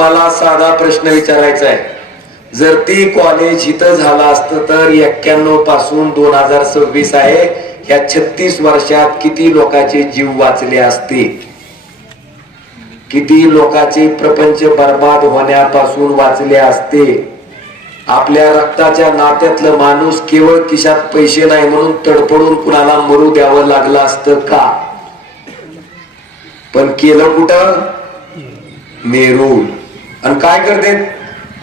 तुम्हाला साधा प्रश्न विचारायचा आहे. जर ती कॉलेज इथं झालं असतं तर 91 पासून 2026 आहे, या 36 वर्षात किती लोकांचे जीव वाचले असते, किती लोकांचे प्रपंच बर्बाद होण्यापासून वाचले असते. आपल्या रक्ताच्या नात्यातलं माणूस केवळ खिशात पैसे नाही म्हणून तडफडून कुणाला मरू द्यावं लागलं असतं का? पण केलं कुठं? मेरूळ. आणि काय करते,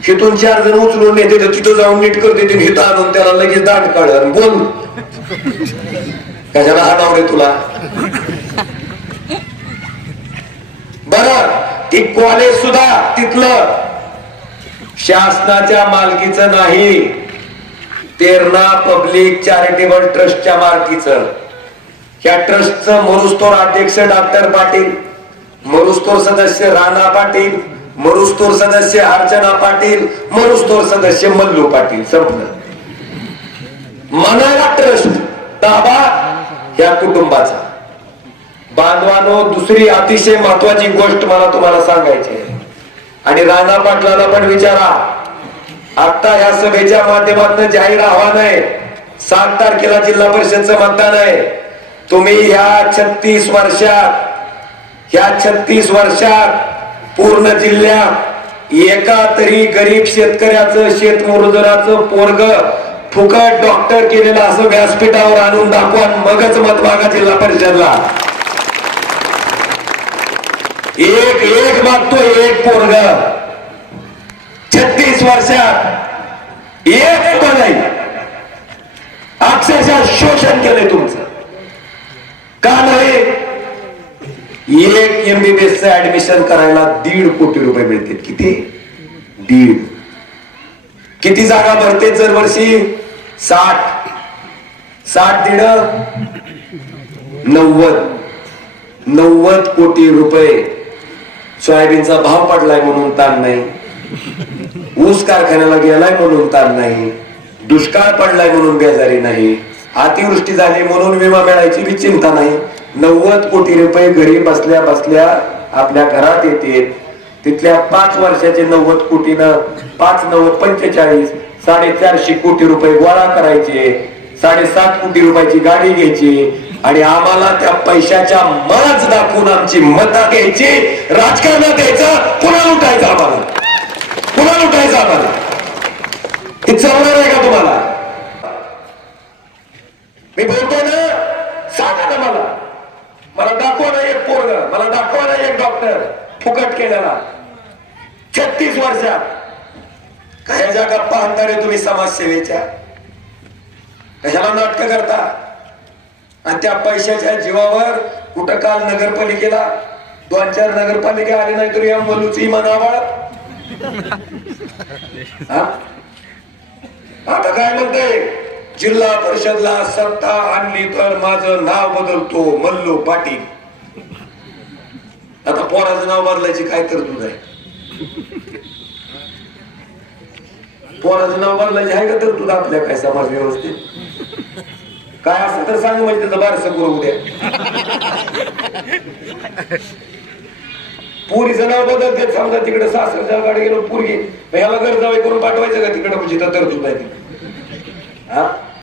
हिथून 4 जण उचलून नेते, तिथं जाऊन नीट करते, हिथं आणून त्याला लगेच दांड काढ बोल कशाला हाणाव रे तुला. बरं, ती कॉलेज सुद्धा तिथलं शासनाच्या मालकीचं नाही, तेरणा पब्लिक चॅरिटेबल ट्रस्टच्या मालकीचं. या ट्रस्टचं मरुस्तोर अध्यक्ष डॉक्टर पाटील, मरुस्तोर सदस्य राणा पाटील, मरुस्तोर सदस्य अर्चना पाटील, मरुस्तोर सदस्य मल्लू पाटील. संपलं. मनाला ट्रस्ट ताबा या कुटुंबाचा. बांधवानो, दुसरी अतिशय महत्वाची गोष्ट मला तुम्हाला सांगायची आहे, आणि राणा पाटलाला पण विचारा. आता या सभेच्या माध्यमातून जाहीर आव्हान आहे, 7 तारखेला जिल्हा परिषदचं मतदान आहे. तुम्ही ह्या 36 वर्षात पूर्ण जिल्ह्यात एका तरी गरीब शेतकऱ्याचं, शेतमजुराचं पोरग फुकट डॉक्टर केलेलं असं व्यासपीठावर आणून दाखवा, मगच मत मागा जिल्हा परिषदला. एक मागतो, एक पोरग 36 वर्षात एक पण नाही. अक्षरशः शोषण केलंय तुमचं. का नाही? एक MBBS ऍडमिशन करायला 1.5 कोटी रुपये मिळतील. किती? 1.5. किती जागा भरते दरवर्षी? 60 90 कोटी रुपये. सोयाबीनचा भाव पडलाय म्हणून ताण नाही, ऊस कारखान्याला गेलाय म्हणून ताण नाही, दुष्काळ पडलाय म्हणून बेजारी नाही, अतिवृष्टी झाली म्हणून विमा मिळायची बी चिंता नाही. 90 कोटी रुपये घरी बसल्या बसल्या आपल्या घरात येते. तिथल्या 5 वर्षाचे 90 कोटीनं 5 9 45 450 कोटी रुपये गोळा करायचे, 7.5 कोटी रुपयाची गाडी घ्यायची, आणि आम्हाला त्या पैशाच्या मळच दाखवून आमची मतं घ्यायची, राजकारणात यायचं, पुन्हा लुटायचं आम्हाला, पुन्हा लुटायचं आम्हाला. हे चालणार आहे का तुम्हाला? मी बोलतोय ना, सांगा ना मला दाखवा ना एक पोरग, मला दाखवा ना एक डॉक्टर फुकट केलेला 36 वर्षात. काय जागा पाहणार आहे तुम्ही समाजसेवेच्या? कशाला नाटक करता? आणि त्या पैशाच्या जीवावर कुठं काल नगरपालिकेला 2-4 नगरपालिका आले नाही तरी या मलूच इमान आवाळ. आता काय म्हणतंय, जिल्हा परिषदला सत्ता आणली तर माझं नाव बदलतो मल्लू पाटील. आता पोराचं नाव बदलायची काय तरतूद आहे? पोराचं नाव बदलायची आहे का तरतूद आपल्या काय समाज व्यवस्थेत? काय असं तर सांग, म्हणजे त्याचं बारसं करू उद्या. पुरीचं नाव बदलते, समजा तिकडे सासरच्या गाडी गेलो पोरगी, ह्याला घर जावे करून पाठवायचं का तिकडे, म्हणजे तरतूद आहे ती. हा